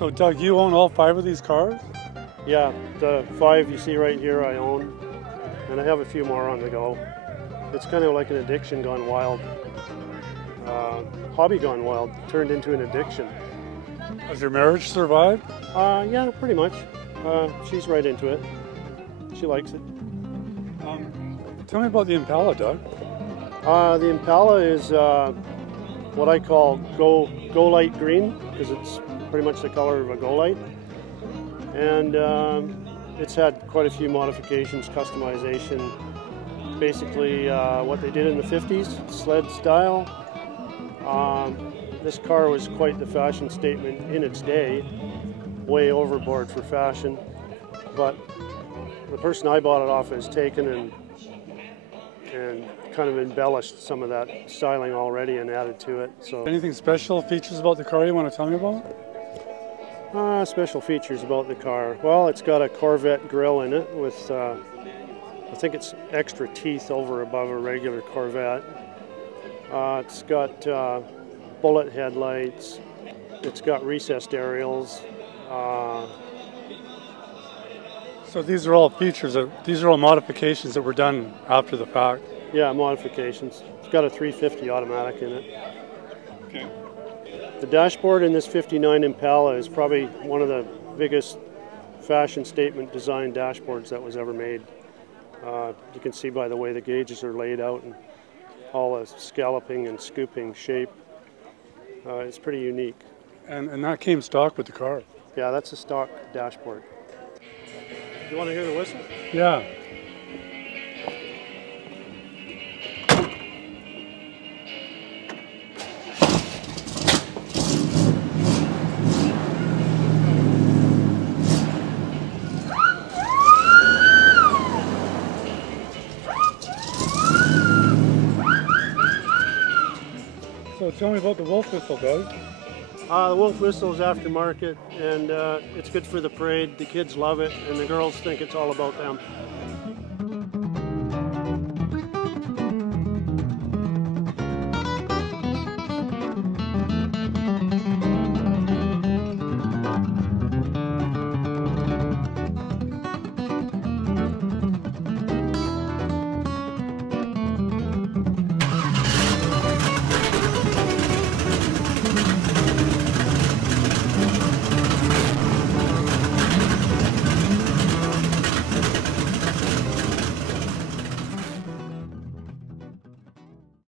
So Doug, you own all 5 of these cars? Yeah, the 5 you see right here I own, and I have a few more on the go. It's kind of like an addiction gone wild. Hobby gone wild, turned into an addiction. Has your marriage survived? Yeah, pretty much. She's right into it. She likes it. Tell me about the Impala, Doug. The Impala is what I call go light green, because it's pretty much the color of a go light. And it's had quite a few modifications, customization. Basically what they did in the 50s, sled style. This car was quite the fashion statement in its day, way overboard for fashion. But the person I bought it off has taken and kind of embellished some of that styling already and added to it. So, anything special features about the car you want to tell me about? Special features about the car. Well, it's got a Corvette grille in it with, I think it's extra teeth over above a regular Corvette. It's got bullet headlights. It's got recessed aerials. So these are all features, these are all modifications that were done after the fact? Yeah, modifications. It's got a 350 automatic in it. Okay. The dashboard in this 59 Impala is probably one of the biggest fashion statement design dashboards that was ever made. You can see by the way the gauges are laid out and all the scalloping and scooping shape. It's pretty unique. And that came stock with the car? Yeah, that's a stock dashboard. You want to hear the whistle? Yeah. So tell me about the wolf whistle, Doug. The wolf whistle is aftermarket, and it's good for the parade. The kids love it, and the girls think it's all about them.